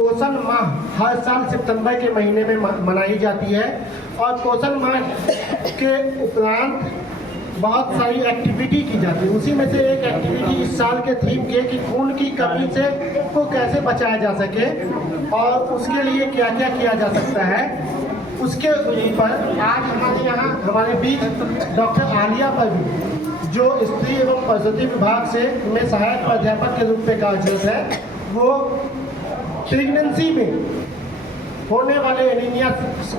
पोषण माह हर साल सितंबर के महीने में मनाई जाती है और पोषण माह के उपरांत बहुत सारी एक्टिविटी की जाती है। उसी में से एक एक्टिविटी इस साल के थीम के कि खून की कमी से को कैसे बचाया जा सके और उसके लिए क्या क्या किया जा सकता है, उसके ऊपर आज हमारे यहाँ हमारे बीच डॉक्टर आलिया परवीन जो स्त्री एवं प्रसूति विभाग से में सहायक प्राध्यापक के रूप में कार्यरत है, वो प्रेगनेंसी में होने वाले एनीमिया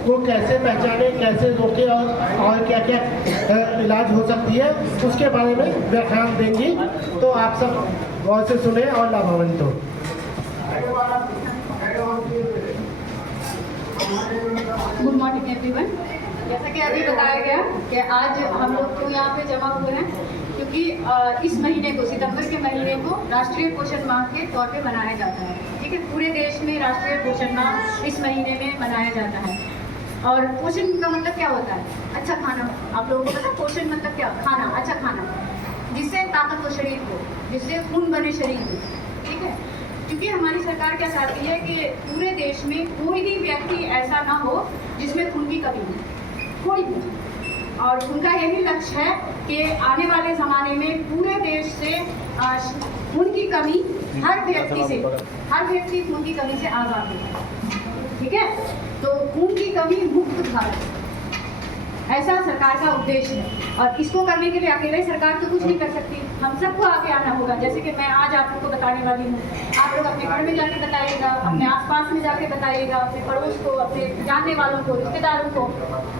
को कैसे पहचाने, कैसे रोके और क्या क्या इलाज हो सकती है उसके बारे में व्याख्यान देंगी। तो आप सब गौर से सुने और लाभान्वित हो। Good morning everyone. जैसा कि अभी बताया गया कि आज हम लोग क्यों यहाँ पे जमा हुए हैं, क्योंकि इस महीने को, सितंबर के महीने को राष्ट्रीय पोषण माह के तौर पे मनाया जाता है। ठीक है, पूरे देश में राष्ट्रीय पोषण माह इस महीने में मनाया जाता है। और पोषण का मतलब क्या होता है? अच्छा खाना। आप लोगों को पता है पोषण मतलब क्या? खाना, अच्छा खाना, जिससे ताकत हो शरीर को, जिससे खून बने शरीर में। ठीक है, क्योंकि हमारी सरकार क्या चाहती है कि पूरे देश में कोई भी व्यक्ति ऐसा ना हो जिसमें खून की कमी हो, कोई भी। और उनका यही लक्ष्य है कि आने वाले ज़माने में पूरे देश से खून की कमी हर व्यक्ति खून की कमी से आज़ाद हो। ठीक है, तो खून की कमी मुक्त भारत, ऐसा सरकार का उद्देश्य है। और इसको करने के लिए अकेले सरकार तो कुछ नहीं कर सकती, हम सबको आगे आना होगा। जैसे कि मैं आज आप लोगों को बताने वाली हूँ, आप लोग अपने घर में जाके बताइएगा, अपने आसपास में जाके बताइएगा, अपने पड़ोस को, अपने जानने वालों को, रिश्तेदारों को।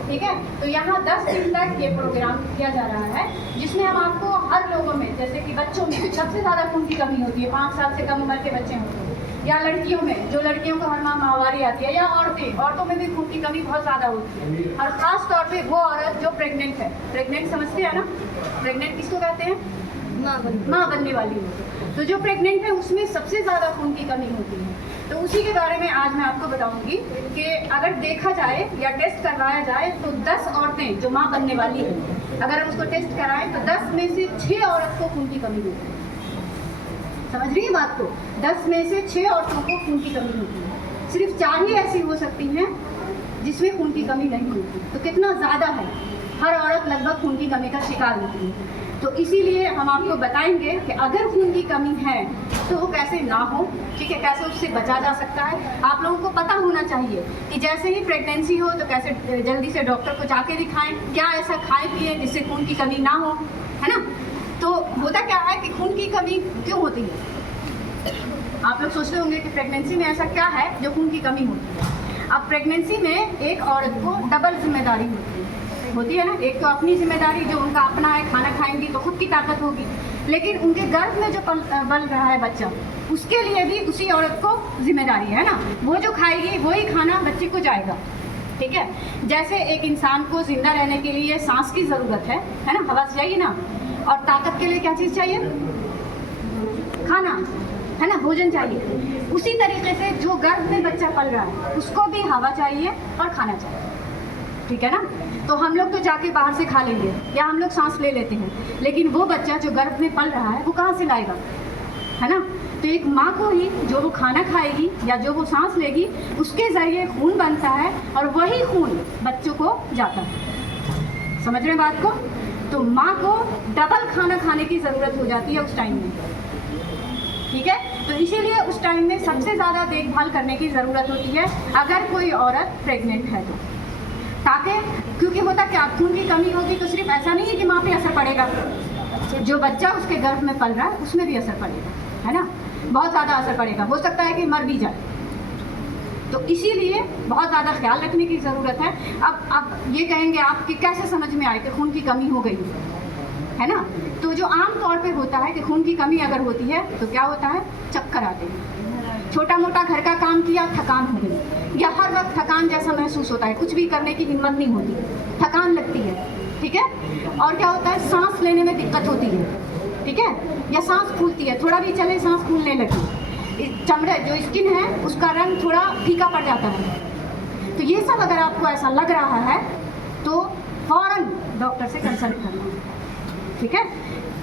ठीक है, तो यहाँ 10 दिन तक ये प्रोग्राम किया जा रहा है, जिसमें हम आपको हर लोगों में, जैसे कि बच्चों में सबसे ज़्यादा खून की कमी होती है, 5 साल से कम उम्र के बच्चे होते हैं, या लड़कियों में, जो लड़कियों को हर माह माहवारी आती है, या औरतों में भी खून की कमी बहुत ज़्यादा होती है। और ख़ास तौर पे वो औरत जो प्रेग्नेंट है, प्रेग्नेंट समझते हैं ना, प्रेग्नेंट किसको कहते हैं? माँ बनने वाली हो। तो जो प्रेग्नेंट है उसमें सबसे ज़्यादा खून की कमी होती है। तो उसी के बारे में आज मैं आपको बताऊंगी कि अगर देखा जाए या टेस्ट करवाया जाए तो 10 औरतें जो माँ बनने वाली हैं, अगर हम उसको टेस्ट कराएं तो 10 में से 6 औरत को खून की कमी होती है। समझ रही है बात को? 10 में से 6 औरतों को खून की कमी होती है। सिर्फ 4 ही ऐसी हो सकती हैं जिसमें खून की कमी नहीं होती। तो कितना ज़्यादा है, हर औरत लगभग खून की कमी का शिकार होती है। तो इसीलिए हम आपको बताएंगे कि अगर खून की कमी है तो वो कैसे ना हो, ठीक है, कैसे उससे बचा जा सकता है। आप लोगों को पता होना चाहिए कि जैसे ही प्रेगनेंसी हो तो कैसे जल्दी से डॉक्टर को जाके दिखाएं, क्या ऐसा खाएं पिए जिससे खून की कमी ना हो, है ना। तो होता क्या है कि खून की कमी क्यों होती है? आप लोग सोचते होंगे कि प्रेगनेंसी में ऐसा क्या है जो खून की कमी होती है। अब प्रेगनेंसी में एक औरत को डबल जिम्मेदारी होती है ना। एक तो अपनी जिम्मेदारी, जो उनका अपना है, खाना खाएंगी तो खुद की ताकत होगी, लेकिन उनके गर्भ में जो बल रहा है बच्चा, उसके लिए भी उसी औरत को जिम्मेदारी है ना। वो जो खाएगी वही खाना बच्चे को जाएगा। ठीक है, जैसे एक इंसान को जिंदा रहने के लिए सांस की ज़रूरत है ना, हवा चाहिए ना। और ताकत के लिए क्या चीज़ चाहिए? खाना, है ना, भोजन चाहिए। उसी तरीके से जो गर्भ में बच्चा पल रहा है उसको भी हवा चाहिए और खाना चाहिए। ठीक है ना। तो हम लोग तो जाके बाहर से खा लेंगे या हम लोग सांस ले लेते हैं, लेकिन वो बच्चा जो गर्भ में पल रहा है वो कहाँ से लाएगा, है ना। तो एक माँ को ही जो वो खाना खाएगी या जो वो सांस लेगी उसके ज़रिए खून बनता है और वही खून बच्चों को जाता है। समझ रहे हैं बात को? तो माँ को डबल खाना खाने की ज़रूरत हो जाती है उस टाइम में। ठीक है, तो इसीलिए उस टाइम में सबसे ज़्यादा देखभाल करने की ज़रूरत होती है अगर कोई औरत प्रेग्नेंट है तो। ताकि, क्योंकि होता क्या, खून की कमी होगी तो सिर्फ ऐसा नहीं है कि माँ पे असर पड़ेगा, जो बच्चा उसके गर्भ में पल रहा है उसमें भी असर पड़ेगा, है ना। बहुत ज़्यादा असर पड़ेगा, हो सकता है कि मर भी जाए। तो इसीलिए बहुत ज़्यादा ख्याल रखने की ज़रूरत है। अब ये कहेंगे आप कि कैसे समझ में आए कि खून की कमी हो गई है ना। तो जो आम तौर पे होता है कि खून की कमी अगर होती है तो क्या होता है, चक्कर आते हैं, छोटा मोटा घर का काम किया, थकान हो गई, या हर वक्त थकान जैसा महसूस होता है, कुछ भी करने की हिम्मत नहीं होती, थकान लगती है। ठीक है, और क्या होता है, सांस लेने में दिक्कत होती है, ठीक है, या सांस फूलती है, थोड़ा भी चले सांस फूलने लगी, चमड़े जो स्किन है उसका रंग थोड़ा फीका पड़ जाता है। तो ये सब अगर आपको ऐसा लग रहा है तो फौरन डॉक्टर से कंसल्ट करना, ठीक है।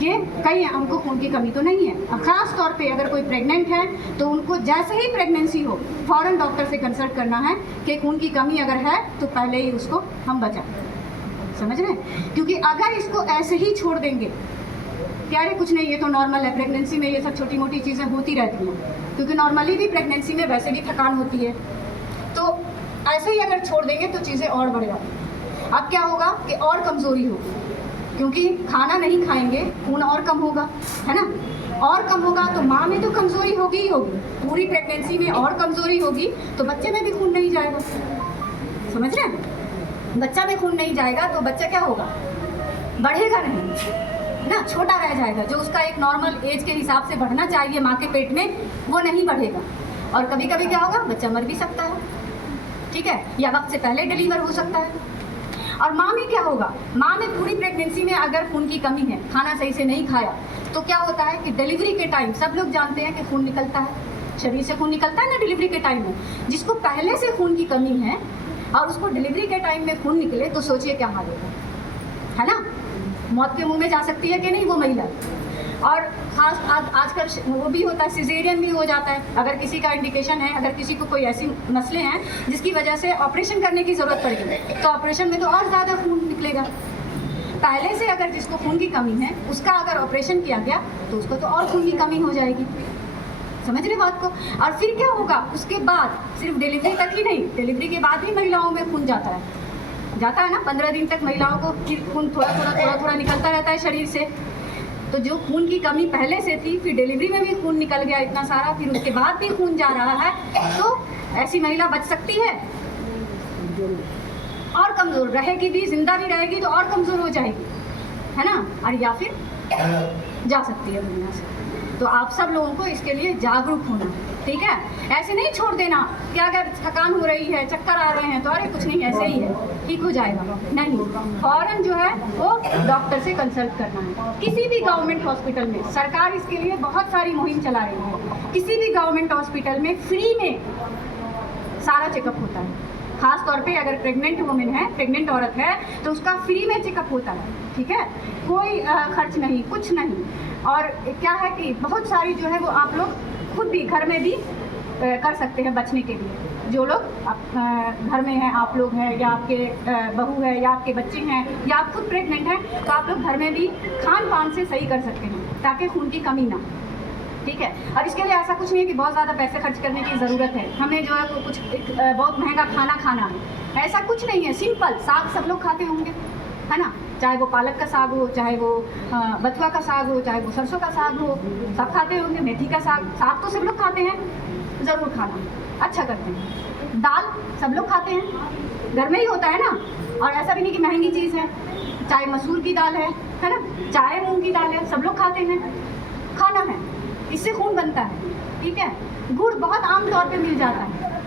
कि कहीं हमको खून की कमी तो नहीं है। और ख़ास तौर पे अगर कोई प्रेग्नेंट है तो उनको जैसे ही प्रेगनेंसी हो फ़ौरन डॉक्टर से कंसल्ट करना है कि खून की कमी अगर है तो पहले ही उसको हम बचाएं। समझ रहे हैं? क्योंकि अगर इसको ऐसे ही छोड़ देंगे कि अरे कुछ नहीं, ये तो नॉर्मल है, प्रेगनेंसी में ये सब छोटी मोटी चीज़ें होती रहती हैं, क्योंकि नॉर्मली भी प्रेगनेंसी में वैसे भी थकान होती है, तो ऐसे ही अगर छोड़ देंगे तो चीज़ें और बढ़ जाती। अब क्या होगा कि और कमज़ोरी होगी, क्योंकि खाना नहीं खाएंगे, खून और कम होगा, है ना? और कम होगा तो माँ में तो कमज़ोरी होगी ही होगी, पूरी प्रेगनेंसी में और कमज़ोरी होगी तो बच्चे में भी खून नहीं जाएगा। समझ रहे हैं? बच्चा में खून नहीं जाएगा तो बच्चा क्या होगा, बढ़ेगा नहीं ना, छोटा रह जाएगा। जो उसका एक नॉर्मल एज के हिसाब से बढ़ना चाहिए माँ के पेट में, वो नहीं बढ़ेगा। और कभी कभी क्या होगा, बच्चा मर भी सकता है, ठीक है, या वक्त से पहले डिलीवर हो सकता है। और माँ में क्या होगा, माँ में पूरी प्रेगनेंसी में अगर खून की कमी है, खाना सही से नहीं खाया, तो क्या होता है कि डिलीवरी के टाइम सब लोग जानते हैं कि खून निकलता है, शरीर से खून निकलता है ना डिलीवरी के टाइम में। जिसको पहले से खून की कमी है और उसको डिलीवरी के टाइम में खून निकले तो सोचिए क्या हाल होगा, है ना? मौत के मुंह में जा सकती है कि नहीं वो महिला। और खास आजकल वो भी होता है, सिजेरियन भी हो जाता है। अगर किसी का इंडिकेशन है, अगर किसी को कोई ऐसी मसले हैं जिसकी वजह से ऑपरेशन करने की ज़रूरत पड़ेगी, तो ऑपरेशन में तो और ज़्यादा खून निकलेगा। पहले से अगर जिसको खून की कमी है उसका अगर ऑपरेशन किया गया तो उसको तो और खून की कमी हो जाएगी। समझ रहे बात को? और फिर क्या होगा, उसके बाद सिर्फ डिलीवरी तक ही नहीं, डिलीवरी के बाद भी महिलाओं में खून जाता है ना। 15 दिन तक महिलाओं को फिर खून थोड़ा निकलता रहता है शरीर से। तो जो खून की कमी पहले से थी, फिर डिलीवरी में भी खून निकल गया इतना सारा, फिर उसके बाद भी खून जा रहा है, तो ऐसी महिला बच सकती है और कमज़ोर रहेगी भी, जिंदा भी रहेगी तो और कमज़ोर हो जाएगी, है ना? और या फिर जा सकती है दुनिया से। तो आप सब लोगों को इसके लिए जागरूक होना, ठीक है? ऐसे नहीं छोड़ देना कि अगर थकान हो रही है, चक्कर आ रहे हैं तो अरे कुछ नहीं, ऐसे ही है, ठीक हो जाएगा। नहीं, फौरन जो है वो डॉक्टर से कंसल्ट करना है। किसी भी गवर्नमेंट हॉस्पिटल में सरकार इसके लिए बहुत सारी मुहिम चला रही है। किसी भी गवर्नमेंट हॉस्पिटल में फ्री में सारा चेकअप होता है। खास तौर पे अगर प्रेग्नेंट वुमेन है, प्रेग्नेंट औरत है, तो उसका फ्री में चेकअप होता है, ठीक है? कोई खर्च नहीं, कुछ नहीं। और क्या है कि बहुत सारी जो है वो आप लोग खुद भी घर में भी कर सकते हैं बचने के लिए। जो लोग घर में हैं, आप लोग हैं, या आपके बहू है, या आपके बच्चे हैं, या आप खुद प्रेग्नेंट हैं, तो आप लोग घर में भी खान पान से सही कर सकते हैं ताकि खून की कमी ना, ठीक है? और इसके लिए ऐसा कुछ नहीं है कि बहुत ज़्यादा पैसे खर्च करने की ज़रूरत है, हमें जो है कुछ बहुत महंगा खाना खाना है, ऐसा कुछ नहीं है। सिंपल साग सब लोग खाते होंगे, है ना? चाहे वो पालक का साग हो, चाहे वो बथुआ का साग हो, चाहे वो सरसों का साग हो, सब खाते होंगे। मेथी का साग तो सब लोग खाते हैं, ज़रूर खाना, अच्छा करते हैं। दाल सब लोग खाते हैं, घर में ही होता है ना। और ऐसा भी नहीं कि महंगी चीज़ है, चाहे मसूर की दाल है ना, चाहे मूंग की दाल है, सब लोग खाते हैं, खाना है, इससे खून बनता है, ठीक है? गुड़ बहुत आम तौर पे मिल जाता है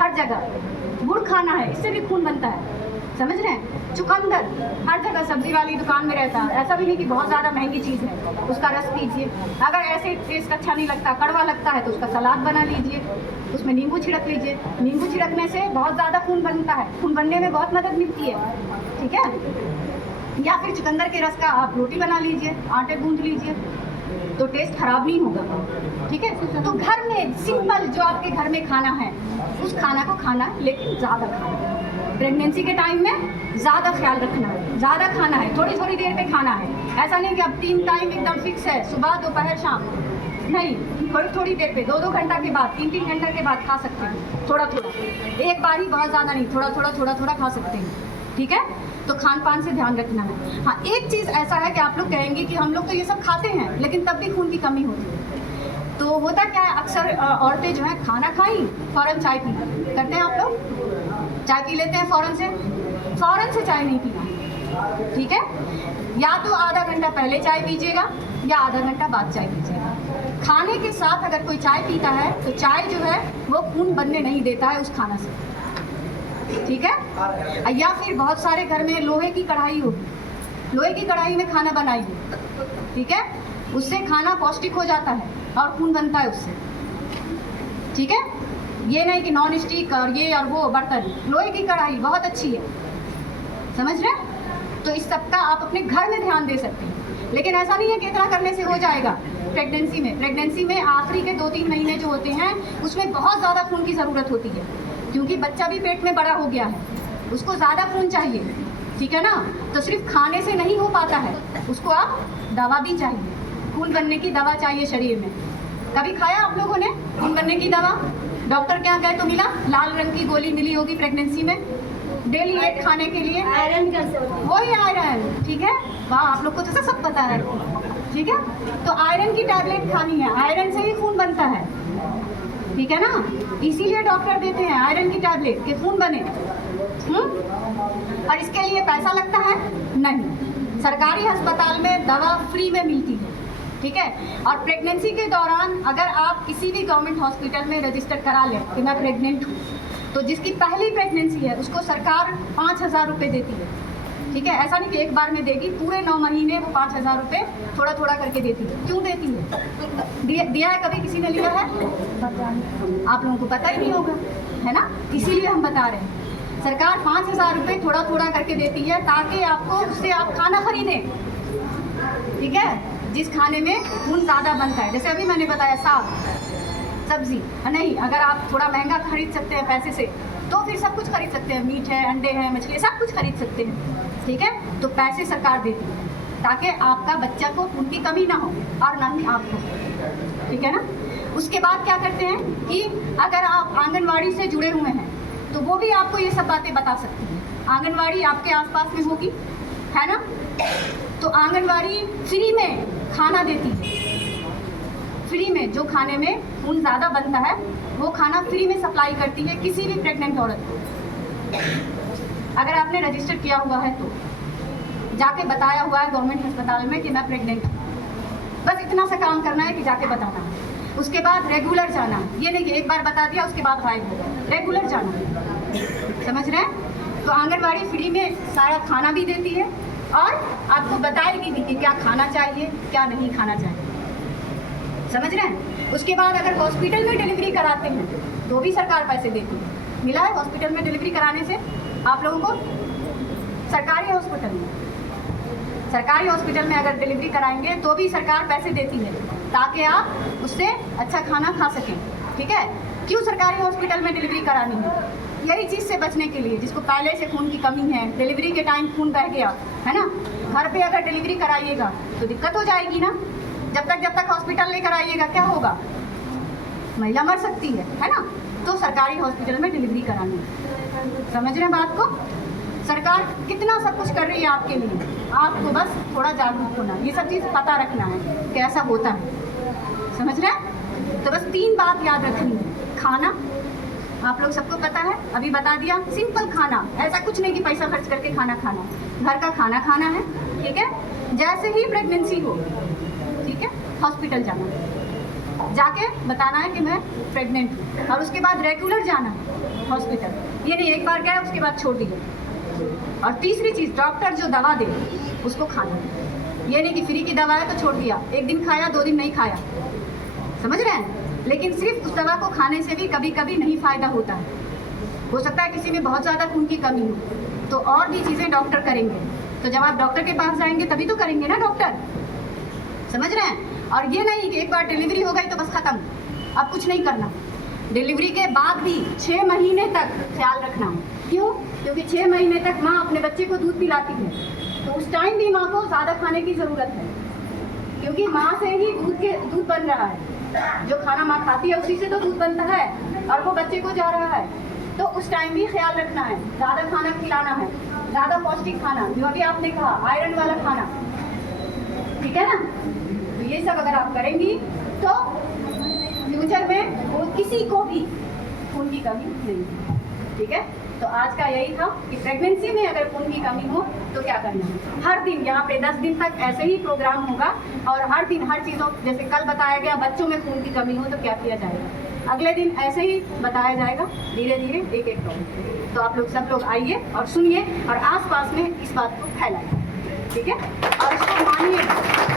हर जगह, गुड़ खाना है, इससे भी खून बनता है। समझ रहे हैं? चुकंदर हर जगह सब्जी वाली दुकान में रहता है, ऐसा भी नहीं कि बहुत ज़्यादा महंगी चीज़ है, उसका रस पीजिए। अगर ऐसे टेस्ट अच्छा नहीं लगता, कड़वा लगता है, तो उसका सलाद बना लीजिए, उसमें नींबू छिड़क लीजिए। नींबू छिड़कने से बहुत ज़्यादा खून बनता है, खून बनने में बहुत मदद मिलती है, ठीक है? या फिर चुकंदर के रस का आप रोटी बना लीजिए, आटे गूंथ लीजिए, तो टेस्ट खराब नहीं होगा, ठीक है? तो घर में सिंपल जो आपके घर में खाना है, उस खाना को खाना, लेकिन ज़्यादा खाना। प्रेगनेंसी के टाइम में ज़्यादा ख्याल रखना है, ज़्यादा खाना है, थोड़ी थोड़ी देर पे खाना है। ऐसा नहीं कि अब 3 टाइम एकदम फिक्स है, सुबह दोपहर शाम, नहीं, थोड़ी थोड़ी देर पे, 2-2 घंटा के बाद, 3-3 घंटा के बाद खा सकते हैं, थोड़ा थोड़ा, एक बार ही, बहुत ज़्यादा नहीं, थोड़ा थोड़ा खा सकते हैं, ठीक है? तो खान पान से ध्यान रखना है। हाँ, एक चीज़ ऐसा है कि आप लोग कहेंगे कि हम लोग तो ये सब खाते हैं लेकिन तब भी खून की कमी होती है। तो होता क्या है, अक्सर औरतें जो है खाना खाई फ़ौरन चाय पी करते हैं। आप लोग चाय पी लेते हैं फ़ौरन से चाय नहीं पीना, ठीक है? या तो आधा घंटा पहले चाय पीजिएगा या आधा घंटा बाद चाय पीजिएगा। खाने के साथ अगर कोई चाय पीता है तो चाय जो है वो खून बनने नहीं देता है उस खाना से, ठीक है? या फिर बहुत सारे घर में लोहे की कढ़ाई होगी, लोहे की कढ़ाई में खाना बनाइए, ठीक है? उससे खाना पौष्टिक हो जाता है और खून बनता है उससे, ठीक है? ये नहीं कि नॉन स्टिक और ये और वो बर्तन, लोहे की कढ़ाई बहुत अच्छी है, समझ रहे हैं? तो इस सब का आप अपने घर में ध्यान दे सकते हैं। लेकिन ऐसा नहीं है कि इतना करने से हो जाएगा। प्रेगनेंसी में आखिरी के 2-3 महीने जो होते हैं उसमें बहुत ज़्यादा खून की ज़रूरत होती है, क्योंकि बच्चा भी पेट में बड़ा हो गया है, उसको ज़्यादा खून चाहिए, ठीक है ना। तो सिर्फ खाने से नहीं हो पाता है, उसको आप दवा भी चाहिए, खून बनने की दवा चाहिए शरीर में। कभी खाया आप लोगों ने खून बनने की दवा? डॉक्टर क्या कहे तो मिला? लाल रंग की गोली मिली होगी प्रेगनेंसी में, डेली एक खाने के लिए। आयरन कैसे होता है? वही आयरन, ठीक है। वाह, आप लोग को तो सब पता है, ठीक है। तो आयरन की टैबलेट खानी है, आयरन से ही खून बनता है, ठीक है ना। इसीलिए डॉक्टर देते हैं आयरन की टैबलेट कि खून बने। और इसके लिए पैसा लगता है? नहीं, सरकारी अस्पताल में दवा फ्री में मिलती है, ठीक है। और प्रेगनेंसी के दौरान अगर आप किसी भी गवर्नमेंट हॉस्पिटल में रजिस्टर करा लें कि मैं प्रेग्नेंट हूँ, तो जिसकी पहली प्रेगनेंसी है उसको सरकार 5,000 रुपये देती है, ठीक है। ऐसा नहीं कि एक बार में देगी, पूरे 9 महीने वो 5,000 रुपये थोड़ा थोड़ा करके देती है। क्यों देती है? दिया है कभी किसी ने लिया है? आप लोगों को पता ही नहीं होगा, है ना, इसीलिए हम बता रहे हैं। सरकार 5,000 रुपये थोड़ा थोड़ा करके देती है ताकि आपको उससे आप खाना खरीदें, ठीक है, जिस खाने में खून ज़्यादा बनता है। जैसे अभी मैंने बताया साग सब्जी, नहीं अगर आप थोड़ा महंगा खरीद सकते हैं पैसे से तो फिर सब कुछ खरीद सकते हैं, मीट है, अंडे हैं, मछली, सब कुछ खरीद सकते हैं, ठीक है। तो पैसे सरकार देती है ताकि आपका बच्चा को खून की कमी ना हो और ना ही आपको, ठीक है ना। उसके बाद क्या करते हैं कि अगर आप आंगनवाड़ी से जुड़े हुए हैं तो वो भी आपको ये सब बातें बता सकती है। आंगनवाड़ी आपके आसपास में होगी, है ना। तो आंगनवाड़ी फ्री में खाना देती है, फ्री में, जो खाने में खून ज़्यादा बनता है वो खाना फ्री में सप्लाई करती है किसी भी प्रेग्नेंट औरत को। अगर आपने रजिस्टर किया हुआ है तो जाके बताया हुआ है गवर्नमेंट अस्पताल में कि मैं प्रेग्नेंट हूँ, बस इतना सा काम करना है कि जाके बताना है। उसके बाद रेगुलर जाना है, ये नहीं कि एक बार बता दिया उसके बाद गायब हो गया, रेगुलर जाना है, समझ रहे हैं। तो आंगनवाड़ी फ्री में सारा खाना भी देती है और आपको बताएगी भी कि क्या खाना चाहिए क्या नहीं खाना चाहिए, समझ रहे हैं। उसके बाद अगर हॉस्पिटल में डिलीवरी कराते हैं तो भी सरकार पैसे देती है। मिला है हॉस्पिटल में डिलीवरी कराने से आप लोगों को? सरकारी हॉस्पिटल में अगर डिलीवरी कराएंगे तो भी सरकार पैसे देती है ताकि आप उससे अच्छा खाना खा सकें, ठीक है। क्यों सरकारी हॉस्पिटल में डिलीवरी करानी है? यही चीज़ से बचने के लिए, जिसको पहले से खून की कमी है, डिलीवरी के टाइम खून बह गया है ना, घर पे अगर डिलीवरी कराइएगा तो दिक्कत हो जाएगी ना। जब तक हॉस्पिटल लेकर आइएगा क्या होगा? महिला मर सकती है ना। तो सरकारी हॉस्पिटल में डिलीवरी करानी है, समझ रहे हैं बात को। सरकार कितना सब कुछ कर रही है आपके लिए, आपको बस थोड़ा जागरूक होना, ये सब चीज़ पता रखना है कि ऐसा होता है, समझ रहे हैं। तो बस 3 बात याद रखनी है। खाना आप लोग सबको पता है, अभी बता दिया, सिंपल खाना, ऐसा कुछ नहीं कि पैसा खर्च करके खाना खाना, घर का खाना खाना है, ठीक है। जैसे ही प्रेगनेंसी हो, ठीक है, हॉस्पिटल जाना, जाके बताना है कि मैं प्रेग्नेंट हूँ, और उसके बाद रेगुलर जाना है हॉस्पिटल, ये नहीं एक बार गया उसके बाद छोड़ दिया। और तीसरी चीज़, डॉक्टर जो दवा दे उसको खाना है, ये नहीं कि फ्री की दवा है तो छोड़ दिया, एक दिन खाया 2 दिन नहीं खाया, समझ रहे हैं। लेकिन सिर्फ उस दवा को खाने से भी कभी कभी नहीं फ़ायदा होता है, हो सकता है किसी में बहुत ज़्यादा खून की कमी हो, तो और भी चीज़ें डॉक्टर करेंगे। तो जब आप डॉक्टर के पास जाएंगे तभी तो करेंगे ना डॉक्टर, समझ रहे हैं। और ये नहीं कि एक बार डिलीवरी हो गई तो बस ख़त्म, अब कुछ नहीं करना। डिलीवरी के बाद भी 6 महीने तक ख्याल रखना है। क्यों? क्योंकि 6 महीने तक माँ अपने बच्चे को दूध पिलाती है, तो उस टाइम भी माँ को ज़्यादा खाने की ज़रूरत है, क्योंकि माँ से ही दूध बन रहा है, जो खाना माँ खाती है उसी से तो दूध बनता है और वो बच्चे को जा रहा है। तो उस टाइम भी ख्याल रखना है, ज़्यादा खाना खिलाना है, ज़्यादा पौष्टिक खाना, जो अभी आपने कहा आयरन वाला खाना, ठीक है ना। तो ये सब अगर आप करेंगी तो फ्यूचर में वो किसी को भी खून की कमी नहीं है, ठीक है। तो आज का यही था कि प्रेगनेंसी में अगर खून की कमी हो तो क्या करना है। हर दिन यहाँ पे 10 दिन तक ऐसे ही प्रोग्राम होगा, और हर दिन हर चीज़ों, जैसे कल बताया गया बच्चों में खून की कमी हो तो क्या किया जाएगा, अगले दिन ऐसे ही बताया जाएगा, धीरे धीरे एक टॉपिक। तो आप लोग सब लोग आइए और सुनिए और आसपास में इस बात को फैलाइए, ठीक है, और इसको मानिए।